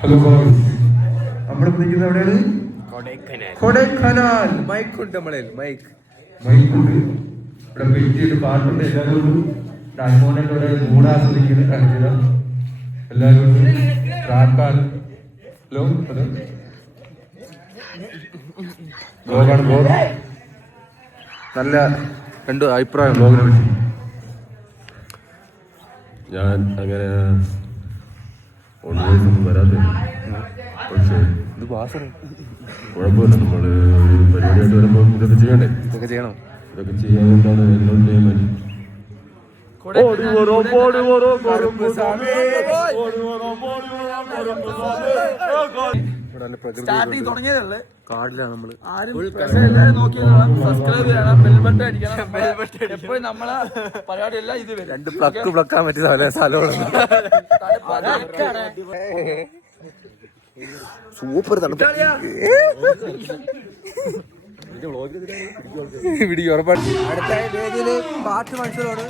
Hello നമ്മളിപ്പോ നിൽക്കുന്നത് എവിടെയാണ്? കൊടൈക്കനാൽ. മൈക്കുണ്ട് നമ്മളിൽ മൈക്കുണ്ട്. ഇവിടെ പെറ്റിയിട്ട് പാട്ടുണ്ട്. എല്ലാവരും ഉണ്ട്. അന്മോനൊക്കെ ഇവിടെ മൂടാസ്വദിക്കുന്നത് കാണിച്ചത് എല്ലാവരും ഉണ്ട്. ട്രാക്കാണ്. ഹലോ അത് ബ്ലോഗാണ്. ബ്ലോഗ് നല്ല രണ്ട് അഭിപ്രായം ബ്ലോഗിനെ പറ്റി. ഞാൻ അങ്ങനെ ഒന്നും വരാതെ പക്ഷേ ഇത് വാസന കുഴപ്പമില്ല. നമ്മൾ ഒരു പരിപാടിയായിട്ട് വരുമ്പോൾ ഇതൊക്കെ ചെയ്യണ്ടേ? ഇതൊക്കെ ചെയ്യണം. ഇതൊക്കെ ചെയ്യാതെന്താണ് എന്നോട് മതി. കാടിലാണ് നമ്മള്. രണ്ട് പ്ലക്കാൻ പറ്റിയ സ്ഥലമാണ്. സൂപ്പർ തണുപ്പ്. പിടിക്കും ഉറപ്പാണ്. അടുത്ത വേദിയില് പാട്ട് മത്സരമാണ്.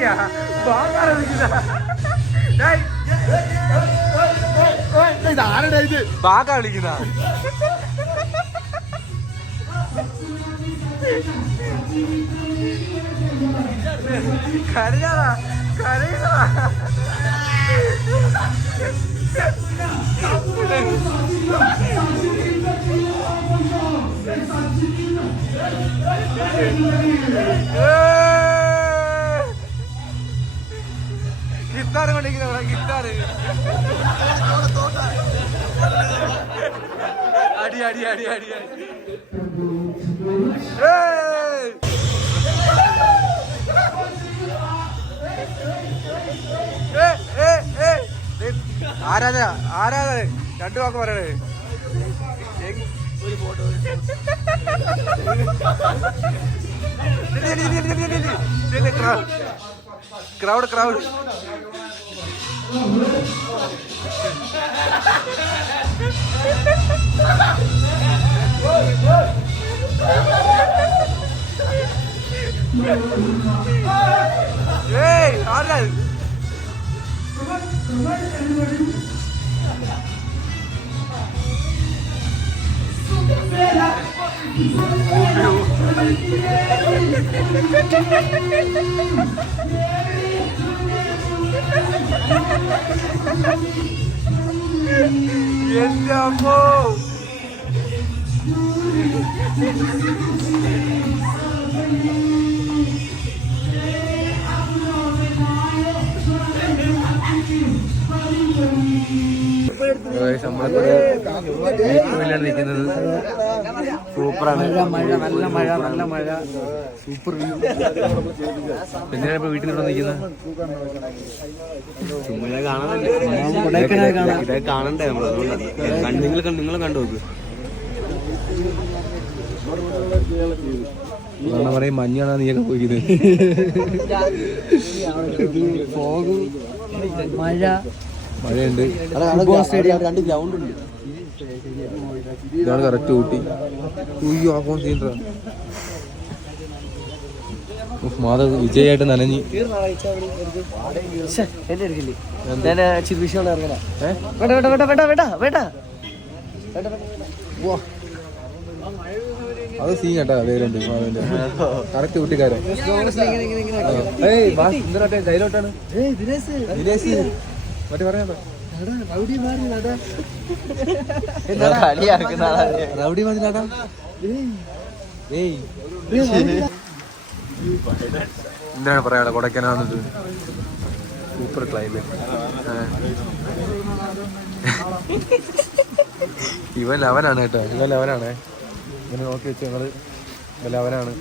കളിയാ ബാഗാണ് കളിക്കുന്ന കരയാ കരയാ ഗിത്താറ് കൊണ്ടിരിക്കുന്ന ഗിത്താറ് അടി അടി അടി അടി അടി ആരാധന ആരാധന രണ്ടു വാക്ക് പറയണേ ക്രൗഡ് ക്രൗഡ് ഏയ് ആരാ എന്റെ അമ്മോ നമ്മളിലാണ് നിൽക്കുന്നത്. സൂപ്പറാണ്. മഴ നല്ല മഴ നല്ല മഴ സൂപ്പർ. എന്തിനാണ് ഇപ്പൊ വീട്ടിൽ നിന്ന് നിൽക്കുന്നത്? കാണണ്ടേ നമ്മൾ നിങ്ങൾ കണ്ടു നോക്ക്. പറയും മഞ്ഞാണ് നീയൊക്കെ പോയിരിക്കുന്നത്. മഴ മഴയുണ്ട്. രണ്ട് ഗ്രൗണ്ട് ഉണ്ട്. ഇതാണ് കറക്റ്റ് ഊട്ടി. ഉയ്യോ ആ ഫോൺ ചെയ്യണ്ട. മാധവ് വിജയായിട്ട് നനഞ്ഞി. അത് സീൻ കേട്ടാ വേരുണ്ട് മാധവിന്റെ കറക്റ്റ് ഊട്ടിക്കാരൻ. കയ്യിലോട്ടാണ് മറ്റേ പറയാ റൗഡി മതിലാടാ. ഏയ് എന്താണ് പറയാ കൊടൈക്കനാലിൽ സൂപ്പർ ക്ലൈമറ്റ്. ഇവൻ ലെവനാണ് കേട്ടോ. ഇവൻ ലെവനാണേ. ഇങ്ങനെ നോക്കി വെച്ച് ഞങ്ങള് ലെവനാണ്.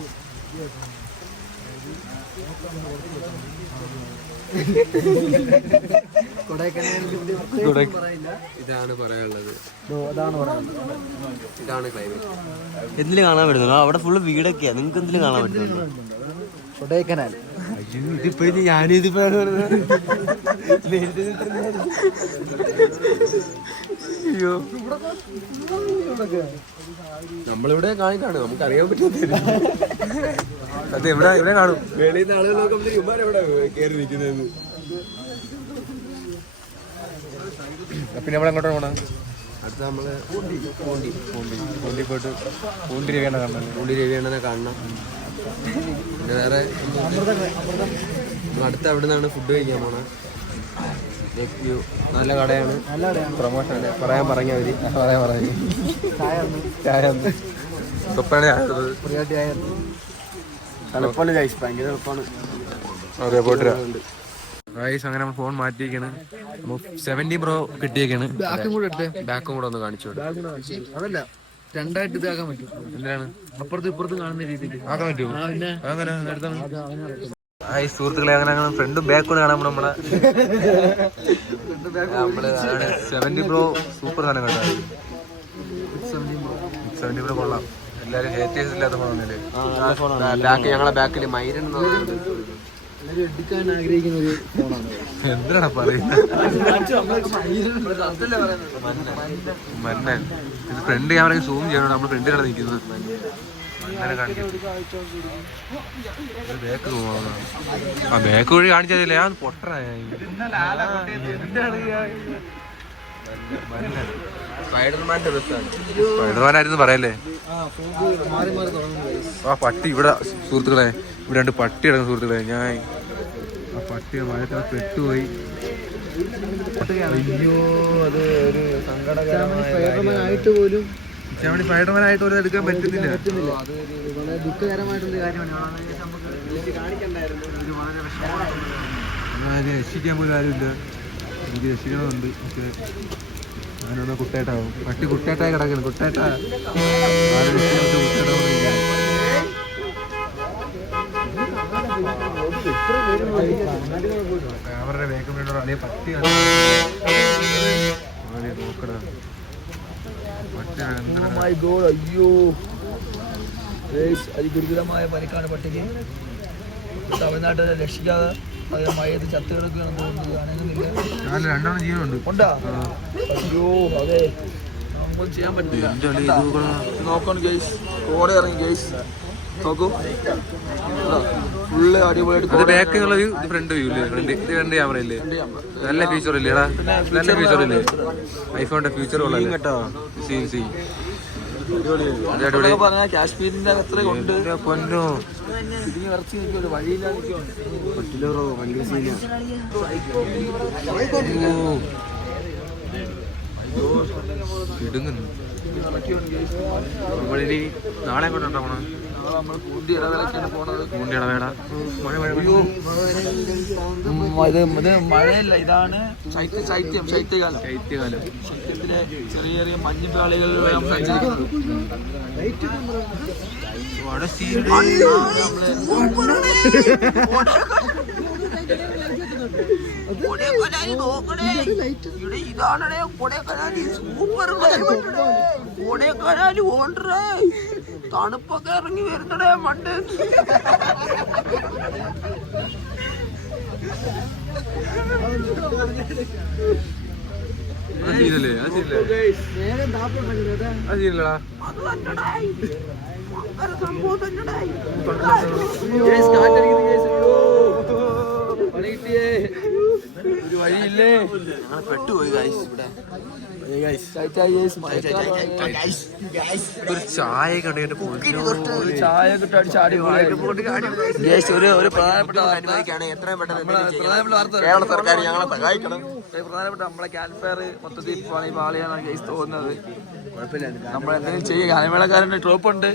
ഇതാണ് പറയാനുള്ളത്. ഇതാണ് ക്ലൈമറ്റ്. എന്തില് കാണാൻ പറ്റുന്നുണ്ടോ? അവിടെ ഫുള്ള് വീടൊക്കെയാ. നിങ്ങൾക്ക് എന്തിലും കാണാൻ പറ്റുന്നുണ്ടോ? കൊടൈക്കനാൽ. ഇതിപ്പോ ഞാനിതിപ്പോ അയ്യോ നമ്മളിവിടെ കാണിക്കാണ്. നമുക്ക് അറിയാൻ പറ്റുന്നില്ല. അത് എവിടെ ഇവിടെ കാണും. വെളിയിൽ നിന്ന് ആളുകൾ നോക്കുമ്പോൾ ഇവന്മാരെവിടെ കയറി നിൽക്കുന്നതെന്ന്. പിന്നെ നമ്മൾ എങ്ങോട്ടാണ് പോണത്? അടുത്ത നമ്മള് പൂണ്ടി പോയിട്ട് പൂണ്ടി രവിയാണ് കാണണം. പൂണ്ടി രവിയണ്ണനെ കാണണം. പിന്നെ വേറെ അടുത്ത അവിടെ നിന്നാണ് ഫുഡ് കഴിക്കാൻ പോണേ. നല്ല കടയാണ്. പ്രൊമോഷൻ പറയാൻ പറഞ്ഞവര് എളുപ്പമാണ് ഗൈസ്. ഭയങ്കര എളുപ്പമാണ്. അങ്ങനെ ഫോൺ മാറ്റിയേക്കാണ്. 70 Pro കിട്ടിയേക്കാണ്. ബാക്കും കൂടെ ഒന്ന് കാണിച്ചു. അതല്ല രണ്ടായിട്ട് ഇതാക്കാൻ പറ്റും. എന്തിനാണ് അപ്പുറത്തും ഇപ്പുറത്തും കാണുന്ന രീതിയിൽ ആക്കാൻ പറ്റുമോ? അങ്ങനെ സുഹൃത്തുക്കളെ അങ്ങനെ ഫ്രണ്ടും ബാക്കും കാണാൻ നമ്മളെ 70 Pro സൂപ്പർ സാധനം കേട്ടോ. 70 Pro കൊള്ളാം. എല്ലാരും ഹേറ്റേഴ്സ് ഇല്ലാത്ത ഫോണല്ലേ. ഞങ്ങളെ ബാക്കിൽ മൈരൻ എടുക്കാൻ ആഗ്രഹിക്കുന്ന ഒരു ഫോണാണ്. എന്തിനാണ് പറയുന്നത്? മന്നൻ ഇത് ഫ്രണ്ട് ക്യാമറ സൂം ചെയ്യണം. നമ്മൾ ഫ്രണ്ടിലാണ് നിൽക്കുന്നത്. ബേക്ക് പോവാ. ആ ബേക്ക് വഴി കാണിച്ചതില്ലേ ഞാൻ പൊട്ടനായ. സ്പൈഡർമാനായിരുന്നു പറയല്ലേ. ആ പട്ടി ഇവിടെ സുഹൃത്തുക്കളെ, ഇവിടെ 2 പട്ടി കിടക്കുന്ന സുഹൃത്തുക്കളെ. ഞാൻ ആ പട്ടി മഴത്തിൽ പെട്ടുപോയി. അയ്യോ, അത് ഒരു സങ്കടകരമായിട്ട് പോലും സ്പൈഡർമാനായിട്ട് പോലും എടുക്കാൻ പറ്റുന്നില്ല. അത് വളരെ ദുഃഖകരമായിട്ടുള്ള കാര്യമാണ്. രക്ഷിക്കാൻ പോലും ആരുമില്ല. എനിക്ക് രക്ഷിക്കണമെന്നുണ്ട്, പക്ഷേ ഞാനൊന്ന് കുട്ടേട്ടാവും. പട്ടി കുട്ടേട്ടായി കിടക്കുന്നു. കുട്ടേട്ടാ അവരുടെ വേഗം വേണ്ടോ അതേ പട്ടി നോക്കണ പട്ടി. അയ്യോ, അതിഗുരുതരമായ പരിക്കാണ് പട്ടിക്ക്. തമിഴ്നാട്ടിൽ രക്ഷിക്കാതെ അത് മഴയത്ത് ചത്ത് കിടക്കുകയാണെന്ന് തോന്നുന്നത്. അനങ്ങുന്നില്ല. 2 ജീവനുണ്ട്. ഉണ്ടാ? അയ്യോ, അതെ, നമുക്കൊന്നും ചെയ്യാൻ പറ്റില്ല. നോക്കണം ഗൈസ്, കോടെ ഇറങ്ങി ഗൈസ്. നോക്കൂ, ഫുള്ള് അടിപൊളിയായിട്ട്. ബാക്ക് ഫ്രണ്ട് വ്യൂ ഇല്ലേ? ഫ്രണ്ട് ക്യാമറ ഇല്ലേ? നല്ല ഫീച്ചർ ഇല്ലേടാ? നല്ല ഫീച്ചർ ഇല്ലേ? ഐഫോണിന്റെ ഫീച്ചർ കൊള്ളാം കേട്ടോ. കാശ്മീരിന്റെ അത്ര കൊണ്ട് പൊന്നോ ഇറച്ചി നിൽക്കുമല്ലോ, വഴിയില്ലാതെ ഇടുങ്ങുന്നു. നമ്മളിനി നാളെ കൊണ്ടുണ്ടോ പോണ? നമ്മൾ കൂണ്ടി ഇടവേളക്കാണ് പോണത്. കൂണ്ടി ഇടവേള. ഇത് മഴയല്ല, ഇതാണ് ശൈത്യകാലം. ശൈത്യകാലം. ശൈത്യത്തിലെ ചെറിയ ചെറിയ മഞ്ഞുപാളികൾ ഇതാണ് കൊടൈക്കനാലി. സൂപ്പർ കൊടൈക്കനാലി ഓണ്ടറേ. തണുപ്പൊക്കെ ഇറങ്ങി വരുന്നടേ മണ്ട്. ഒരു വഴിയില്ലേ, പെട്ടുപോയി ഗൈസ്. ഇവിടെ ഒരു ചായ കണ്ടിട്ട് ചായ കിട്ടാടി ചാടി ഒരു പ്രധാനപ്പെട്ട കേരള സർക്കാർ ഞങ്ങളെ സഹായിക്കണം. പ്രധാനപ്പെട്ട നമ്മളെ ക്യാൻഫയർ മൊത്തത്തിൽ പാളിയാണ് ഗൈസ് തോന്നുന്നത്. നമ്മളെന്തെങ്കിലും ചെയ്യുക. ഗാനമേളക്കാരന്റെ ട്രൂപ്പ് ഉണ്ട്.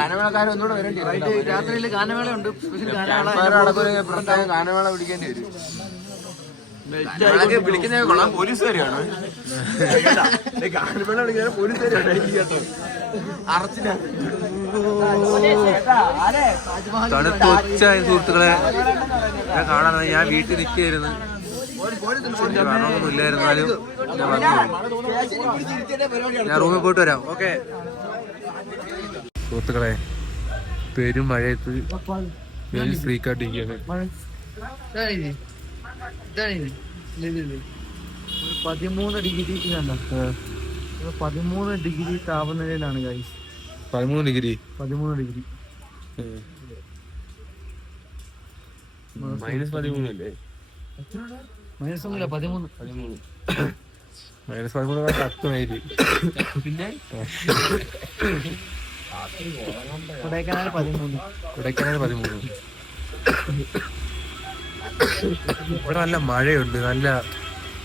ഗാനമേളക്കാരൻ ഒന്നുകൂടെ വരേണ്ടി വരും. രാത്രിയിൽ ഗാനമേള ഉണ്ട്. ഗാനമേള പിടിക്കേണ്ടി വരും. വിളിക്കുന്ന കൊള്ളാം, പോലീസുകാരാണ്. ഗാനമേള വിളിക്കുന്ന പോലീസുകാരാണ്. തണുത്തൊച്ചായ സുഹൃത്തുക്കളെ ഞാൻ കാണാൻ ഞാൻ വീട്ടിൽ നിൽക്കുകയായിരുന്നു. കാണാനൊന്നും ഇല്ലായിരുന്നാലും ഞാൻ റൂമിൽ പോയിട്ട് വരാം. ഓക്കെ സുഹൃത്തുക്കളെ, പെരും മഴയത്ത് ഫ്രീക്കാട്ടിരിക്കുകയാണ്. 13 ഡിഗ്രി 13 ഡിഗ്രി താപനിലയിലാണ് ഗൈസ്. 13 ഡിഗ്രി -13 അല്ലേ? -13 -13 പിന്നെ കൊടൈക്കനാൽ 13. ഇവിടെ നല്ല മഴയുണ്ട്. നല്ല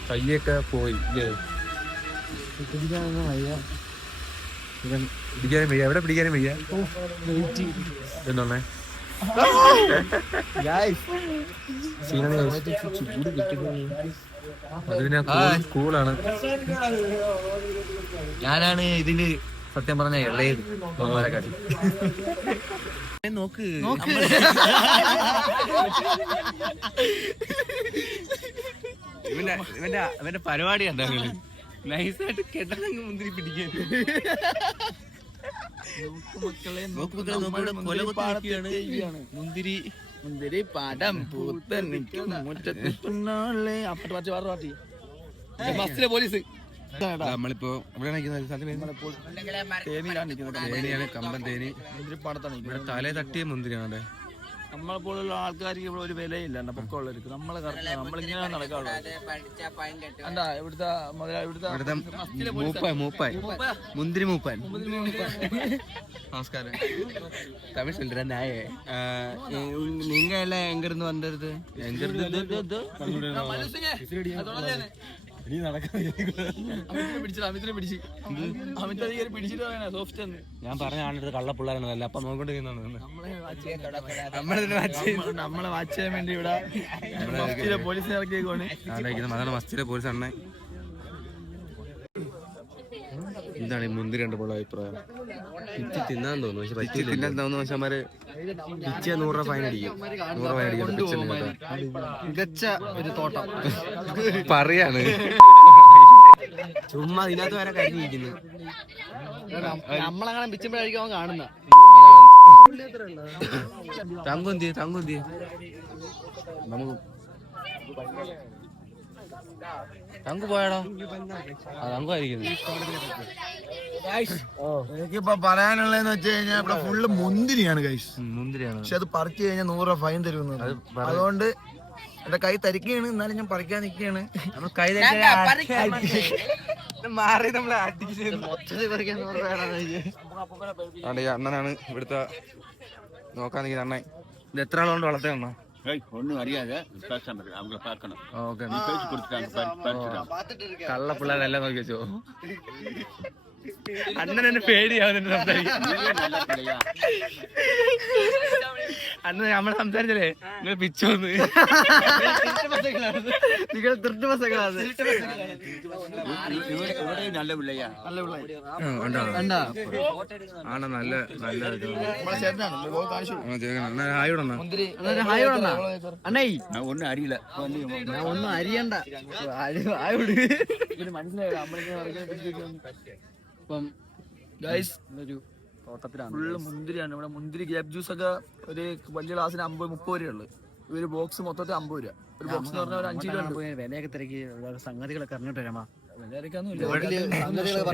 കയ്യൊക്കെ പോയി പിടിക്കാനൊന്നും വയ്യ. പിടിക്കാനും വയ്യ. എവിടെ പിടിക്കാനും വയ്യ എന്നേ. കൂളാണ്. ഞാനാണ് ഇതില് സത്യം പറഞ്ഞ ഇളയത്. നോക്ക് ഇവന്റെ പരിപാടി കണ്ടാണ് നൈസായിട്ട് കെട്ടങ്ങ് മുന്തിരി പിടിക്കാൻ. മുന്തിരി പടം പൂത്ത നിൽക്കും മുറ്റത്ത്. അപ്പുറത്തെ പാർട്ടി ബസ്സിലെ പോലീസ് നമ്മളിപ്പോ തേനിയാണ്, കമ്പൻ തേനി. ഇവിടെ തലേ തട്ടിയ മുന്തിരിയാണ്. നമ്മളെപ്പോലുള്ള ആൾക്കാർക്ക് ഇവിടെ ഒരു വിലയില്ല, പൊക്കമുള്ളവർക്ക്. നമ്മളിങ്ങനെ നടക്കാറുള്ളൂ. എന്താ ഇവിടുത്തെ മുന്തിരി മൂപ്പാൻ. നമസ്കാരം. തമിഴ് சொல்றேன் நாயே. நீங்க எல்லாம் எங்க இருந்து வந்தது? எங்க இருந்து? ഞാൻ പറഞ്ഞ ആളുടെ കള്ളപ്പിള്ളേരാണല്ലോ, അപ്പൊ നോക്കിട്ട് നമ്മളെ വാച്ച് ചെയ്യാൻ വേണ്ടി ഇവിടെ പോലീസിനെ ഇറക്കിയേക്കാണ്. അതാണ് മസ്തിയിലെ പോലീസ് അണ്ണേ. എന്താണ് ഈ മുന്തിരി കണ്ടപ്പോൾ അഭിപ്രായം? പിച്ചി തിന്നാൻ തോന്നുന്നു, പക്ഷെ പിച്ചി തിന്നാൻ തോന്നുന്നു. മനുഷ്യന്മാര് പിച്ച 100 രൂപ ഫൈൻ അടിക്കും. 100 രൂപ അടിക്കും. മികച്ച ഒരു തോട്ടം പറയാണ്. ചുമ്മാ ഇതിനകത്ത് വരെ കരിഞ്ഞിരിക്കുന്നു. നമ്മളങ്ങനെ പിച്ചുമ്പോഴായിരിക്കും അവൻ കാണുന്ന. തങ്കുന്തി നമുക്ക് തങ്കു പോയാടോ? തങ്കുമായിരിക്കുന്നു. എനിക്കിപ്പോ പറയാനുള്ളതെന്ന് വെച്ച് കഴിഞ്ഞാൽ ഇവിടെ ഫുള്ള് മുന്തിരിയാണ് ഗൈസ്. മുന്തിരിയാണ്. പക്ഷെ അത് പറിച്ചു കഴിഞ്ഞാൽ 100 രൂപ ഫൈൻ തരുമെന്ന്. അതുകൊണ്ട് എന്റെ കൈ തരിക്കുകയാണ്, എന്നാലും ഞാൻ പറിക്കാൻ നിൽക്കുകയാണ്. കൈ മാറി നമ്മളെ അണ്ണനാണ് ഇവിടുത്തെ നോക്കാൻ നിൽക്കുന്ന അണ്ണൻ. ഇത് എത്ര ആളുകൊണ്ട് വളർത്തേ അണ്ണ? ஒன்னும் அறியாத கஸ்டமர் அவங்கள பார்க்கணும். ഓക്കെ. நீ பேசி கொடுத்துட்டாங்க കള്ള പിള്ളേരെല്ലാം നോക്കി വെച്ചോ. അണ്ണൻ എന്നെ പേടിയാവുന്നുണ്ട് സംസാരിക്കാൻ. അന്ന് നമ്മൾ സംസാരിച്ചല്ലേ നിങ്ങൾ പിച്ചോന്ന്. നിങ്ങൾ തൃട്ട് ബസ്സൊക്കെയാണ്. நல்ல பிள்ளையா ആണ്. നല്ല നല്ല അണ്ണേ நான் ஒன்னும் அறியல. ഞാൻ ഒന്നും അറിയണ്ട. ഇപ്പം ഗൈസ് ഒരു ഫുള്ള് മുന്തിരിയാണ് ഇവിടെ. മുന്തിരി ഗ്രേപ്പ് ജ്യൂസ് ഒക്കെ ഒരു വലിയ ഗ്ലാസ്സിന് 50-30 രൂപയുള്ളു. ഒരു ബോക്സ് മൊത്തത്തിൽ 50 രൂപ. ഒരു ബോക്സ് എന്ന് പറഞ്ഞാൽ ഒരു 5 കിലോ ഉണ്ട്. വിലയൊക്കെ തിരക്കി സംഗതികളൊക്കെ അറിഞ്ഞിട്ട് വരാമാ.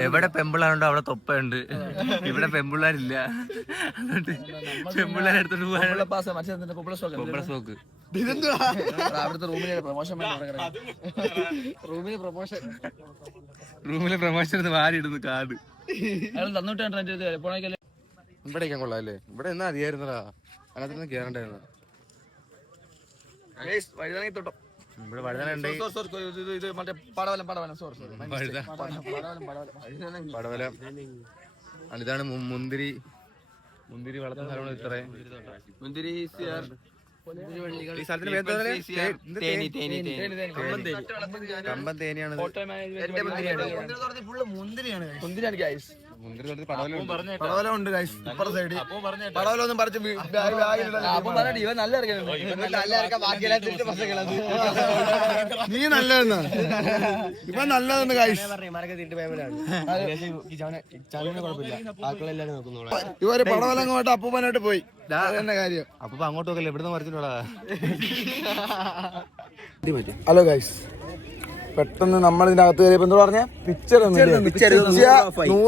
എവിടെ പെമ്പിള്ളാരുണ്ടോ അവിടെ തൊപ്പയുണ്ട്. ഇവിടെ പെമ്പിള്ളാരില്ല. പെമ്പിള്ളാരെടുത്തോണ്ട് സ്റ്റോക്ക്. അവിടുത്തെ റൂമിലെ പ്രൊമോഷൻ റൂമിലെ പ്രൊമോഷൻ വാരിയിടുന്നു കാർഡ്. അയാൾ തന്നിട്ടാണ് ഇവിടേക്കാൻ കൊള്ളാല്ലേ? ഇവിടെ എന്നാ അറിയായിരുന്നടാ, അതിനകത്ത് കേറണ്ടായിരുന്നു. വഴുതനത്തോട്ടം ഇവിടെ വഴുതന ഉണ്ട്. പടവലം. ഇതാണ് മുന്തിരി വളർത്തുന്ന സ്ഥലമാണ്. ഇത്രയും മുന്തിരി. ഈ സ്ഥലത്തിന് കമ്പൻ തേനിയാണ്. മുന്തിരിയാണ് ഗൈസ്. മുന്തിരി പടവലം പടവലം ഉണ്ട് ഗൈസ്. ഇപ്പുറ സൈഡ് പടവലം ഒന്നും പറിച്ച് ഇവ നല്ല നീ നല്ലതെന്നാ. ഇപ്പൊ നല്ലതെന്ന് ഗൈസ്. ഇവര് പടവലം അങ്ങോട്ട് അപ്പൂപ്പനായിട്ട് പോയി. അതന്നെ കാര്യം. അപ്പൊ അങ്ങോട്ട് നോക്കല്ലേ, ഇവിടുന്ന് മറിച്ചിട്ടുള്ളതാ. ഹലോ ഗൈസ്, പെട്ടെന്ന് നമ്മൾ ഇതിന്റെ അകത്ത് കയറിയപ്പോ എന്താ പറഞ്ഞ പിക്ചർ 100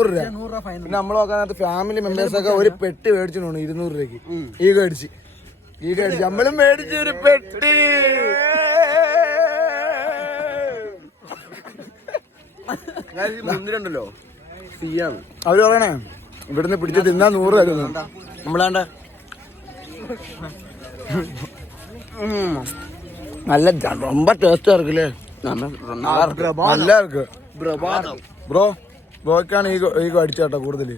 രൂപ. പിന്നെ നമ്മൾ നോക്കാനകത്ത് ഫാമിലി മെമ്പേഴ്സ് ഒക്കെ ഒരു പെട്ടി മേടിച്ചിട്ടുണ്ട് 200 രൂപയ്ക്ക്. ഈ കടിച്ച് നമ്മളും മേടിച്ചു ഒരു പെട്ടി. മുന്തിരിണ്ടല്ലോ അവര് പറയണേ ഇവിടുന്ന് പിടിച്ച് തിന്നാൻ 100 തരുന്നു. നമ്മളാണ്ട നല്ല ரொம்ப ടേസ്റ്റ് ഇറക്കില്ലേ? നല്ല ഇருக்கு ബ്രോക്കാണ് ഈ അടിച്ചേട്ടാ കൂടുതല്.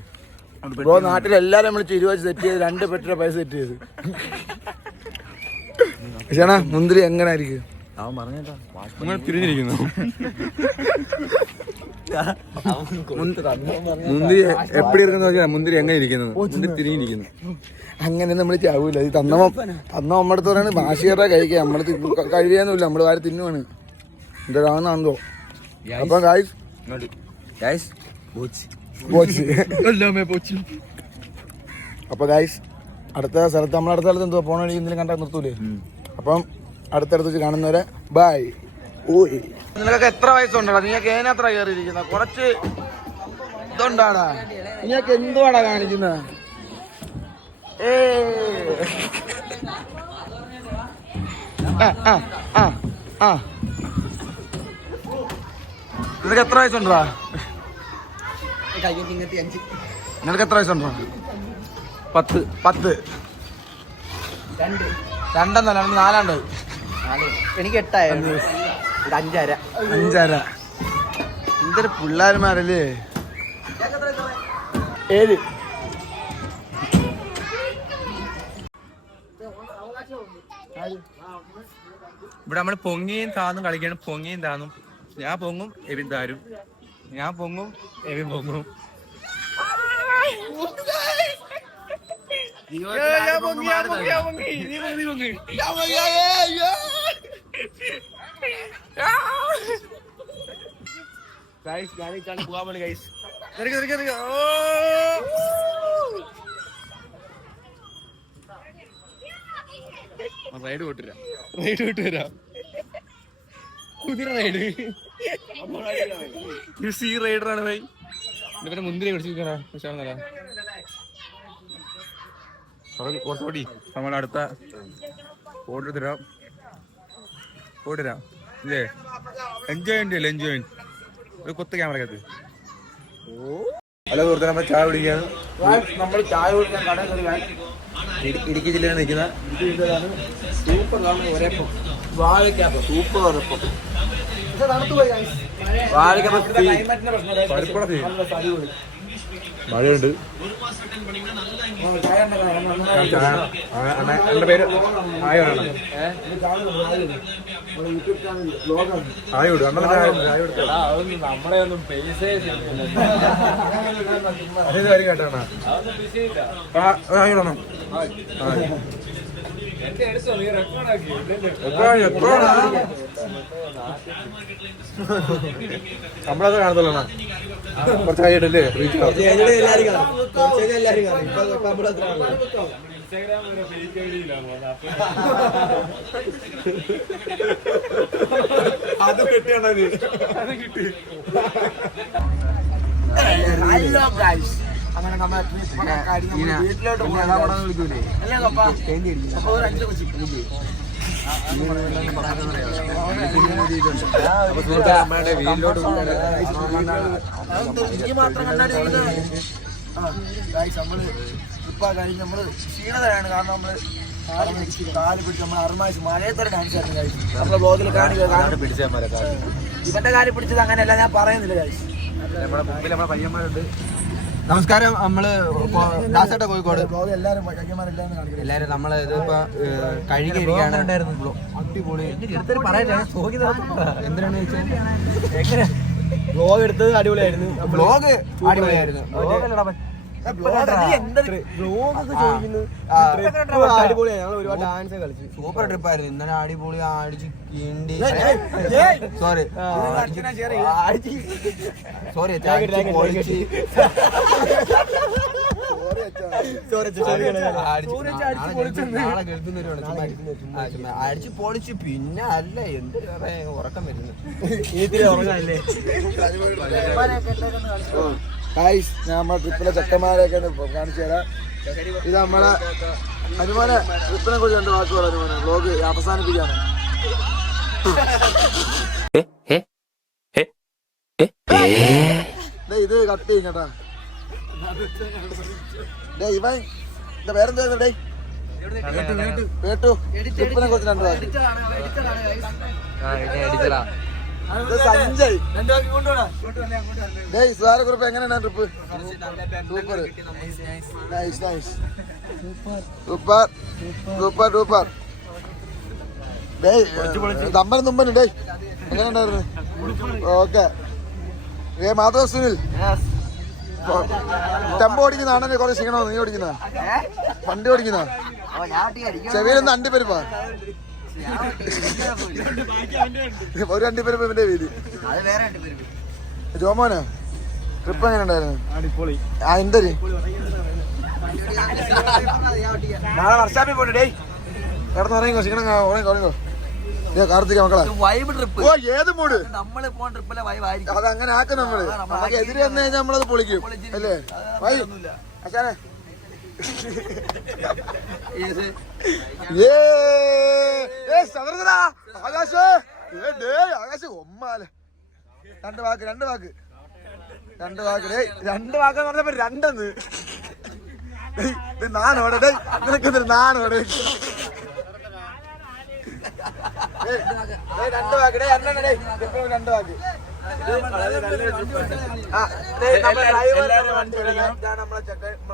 ബ്രോ നാട്ടിലെല്ലാരും വിളിച്ച് 20 സെറ്റ് ചെയ്ത് 2 പെട്ടിയുടെ പൈസ സെറ്റ് ചെയ്ത്. പക്ഷേ മുന്തിരി എങ്ങനെ ആയിരിക്കും? തിരിഞ്ഞിരിക്കുന്നു. മുന്തിരി എപ്പടി ഇരിക്കുന്ന നോക്കിയാ മുന്തിരി എങ്ങനെ ഇരിക്കുന്നത്? മുന്തിരി തിരിഞ്ഞിരിക്കുന്നു. അങ്ങനെ നമ്മൾ ചാവൂല. ഇത് തന്ന അമ്മടുത്ത് പറയാണ് ഭാഷകരുടെ കഴിക്കുക. നമ്മള് കഴിയൊന്നുമില്ല, നമ്മള് വാരി തിന്നുവാണ്. എന്താണെന്നോ. അപ്പൊ അപ്പൊ ഗായ്സ് അടുത്ത സ്ഥലത്ത് നമ്മളടുത്ത സ്ഥലത്ത് എന്തോ പോണ വഴി എന്തെങ്കിലും കണ്ടാൽ നിർത്തൂലേ? അപ്പം അടുത്തടുത്ത് വെച്ച് കാണുന്നവരെ ബൈ. നിനക്കൊക്കെ എത്ര വയസ്സുണ്ടടാ? നീയൊക്കെ ഏനത്ര കയറിയിരിക്കുന്ന കുറച്ച് ഇതുണ്ടാടാ. നീയൊക്കെ എന്തുവാടാ കാണിക്കുന്നത്? നിനക്ക് എത്ര വയസ്സുണ്ടാ? നിനക്ക് എത്ര വയസ്സുണ്ടോ? 10 രണ്ടെന്നല്ല 4 എനിക്ക് 8 5.5 എന്തൊരു പിള്ളേർമാരല്ലേ. 7 ഇവിടെ നമ്മള് പൊങ്ങിയും താന്നും കളിക്കണം. പൊങ്ങിയും താന്നും. ഞാൻ പൊങ്ങും, എബിൻ താരും. ഞാൻ പൊങ്ങും, എബിൻ പൊങ്ങും. റൈഡ് വിട്ടുതരാം. കുതിര റൈഡ്. സീ റൈഡറാണ് ഭായി. പിന്നെ മുന്തിരി പിടിച്ചിരിക്കണ കുറച്ചുകൂടി നമ്മൾ അടുത്ത ഓടിത്തരാം ഇല്ലേ? എൻജോയ് ഒരു കൊത്ത ക്യാമറക്കകത്ത്. ഹലോ സുഹൃത്തുക്കളെ, നമ്മൾ ചായ കുടിക്കുകയാണ്. നമ്മൾ ചായ കുടിക്കാൻ കടയിൽ ഇടുക്കി ജില്ലയിൽ നിൽക്കുന്ന സൂപ്പർ ഒരപ്പം വാഴയ്ക്കപ്പം. സൂപ്പർ ഒരപ്പം. മഴയുണ്ട്. എന്റെ പേര് ആയോടാണ്. ആയോട് നമ്മളെ ഒന്നും പൈസ കാര്യം കേട്ടാണ്. ആയോടാണോ? നമ്മളത് കാണത്തുള്ളൂ. കുറച്ച് കഴിഞ്ഞിട്ടല്ലേ അത് കിട്ടിയാണ്. അത് കിട്ടി. അങ്ങനെ വീട്ടിലോട്ട് വിളിക്കൂലേ? മാത്രം കണ്ടാടി നമ്മള് ഇപ്പൊ കഴിഞ്ഞ് നമ്മള് ക്ഷീണതയാണ്. കാരണം നമ്മള് കാല് പിടിച്ച് നമ്മൾ അറുമാശ് മഴയത്തൊരു ഡാൻസ് ആയിരുന്നു കഴിച്ചു. നമ്മളെ ബ്ലോഗിൽ ഇവന്റെ കാല് പിടിച്ചത് അങ്ങനെയല്ല, ഞാൻ പറയുന്നില്ല കഴിച്ചു. നമ്മുടെ മുമ്പിൽ നമ്മളെ പയ്യന്മാരുണ്ട്. നമസ്കാരം. നമ്മള് ദാസേട്ട കോഴിക്കോട്. എല്ലാരും നമ്മള് ഇതിപ്പോ കഴുകിയിരിക്കുകയാണ്. അടിപൊളി. എന്തിനാണ് ചോദിച്ചാൽ ബ്ലോഗ് എടുത്തത് അടിപൊളിയായിരുന്നു. ബ്ലോഗ് അടിപൊളിയായിരുന്നു. അടിപൊളിയായി. ഞങ്ങൾ ഒരുപാട് ഡാൻസ് കളിച്ചു. സൂപ്പർ ട്രിപ്പായിരുന്നു. ഇന്നലെ അടിപൊളി അടിച്ച് കിണ്ടി. സോറി അടിച്ച് പൊളിച്ച്. പിന്നെ അല്ല എന്ത് ഉറക്കം വരുന്നു. ഞാൻ നമ്മളെ ട്രിപ്പിലെ ചെക്കന്മാരെയൊക്കെ കാണിച്ചു തരാം. ഇത് നമ്മളെ അനുമാനെ ട്രിപ്പിനെ കുറിച്ച് 2 വാക്ക് പറയാം. അനുമാനെ വ്ലോഗ് അവസാനിപ്പിക്കാണ്. ഇത് കട്ട് ചെയ്യും കേട്ടാ. ഇവൻ എന്താ പേരെന്താ? കേട്ടു. ട്രിപ്പിനെ കുറിച്ച് 2 വാക്ക്. സഞ്ജയ് സുധാരക്കുറിപ്പ് എങ്ങനെയാണ് trip? Super super super super. തമ്പനും തുമ്പനും ഡേ എങ്ങനെ ഉണ്ടായിരുന്നു? ഓക്കെ. മാധവ് സുനിൽ ടെമ്പോ ഓടിക്കുന്നതാണല്ലേ കുറെ ക്ഷീണോ? നീ ഓടിക്കുന്ന വണ്ടി ഓടിക്കുന്ന ചെവിയിലൊന്ന് അണ്ടിപ്പരിപ്പാ. ഒരു അണ്ടിപ്പരിപ്പ് ഇവന്റെ വീട്. ജോമോന് ട്രിപ്പ് എങ്ങനെ ഉണ്ടായിരുന്നു? ആ എന്തൊരു നാളെ വർഷാപ്പിൽ പോണ്ടേ? കിടന്ന് ഉറങ്ങിക്കോ. ക്ഷീണം ഉറങ്ങിക്കോ. കാർത്തിക മക്കളെ വൈബ് ട്രിപ്പ്. ഓ ഏത് മൂഡ് നമ്മള് പോകാൻ ട്രിപ്പിലെ വൈബ് ആയിരിക്കും. അത് അങ്ങനെ ആക്കും നമ്മള്. നമുക്ക് എതിരെ വന്നു കഴിഞ്ഞാൽ നമ്മളത് പൊളിക്കും അല്ലേ? അച്ഛനെ ആകാശ് ആകാശ് ഒമ്മാല രണ്ട് വാക്ക് പറഞ്ഞപ്പോ രണ്ടെന്ന് നാനോടെ നിനക്കെന്തൊരു നാനോടെ രണ്ട് വാക്ക് രണ്ട് വാക്ക്.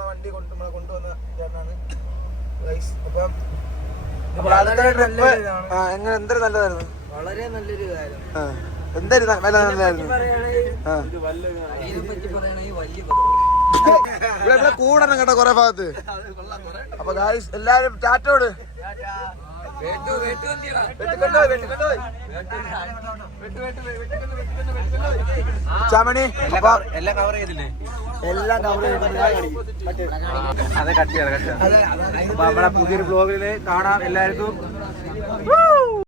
വണ്ടി കൊണ്ടുവന്ന ചേട്ടനാണ്. എങ്ങനെ എന്തൊരു നല്ലതായിരുന്നു. വളരെ നല്ലൊരു കാര്യം. എന്തായിരുന്നു നല്ലതായിരുന്നു. ഇവിടെ കൂടണം കേട്ടോ കൊറേ ഭാഗത്ത്. അപ്പൊ ഗായ്സ് എല്ലാരും ടാറ്റോട് ചാമണി എല്ലാം കവർ ചെയ്തില്ലേ? എല്ലാം കവർ അതെ കട്ട് ചെയ്യാം. നമ്മുടെ പുതിയൊരു ബ്ലോഗില് കാണാം എല്ലാവർക്കും.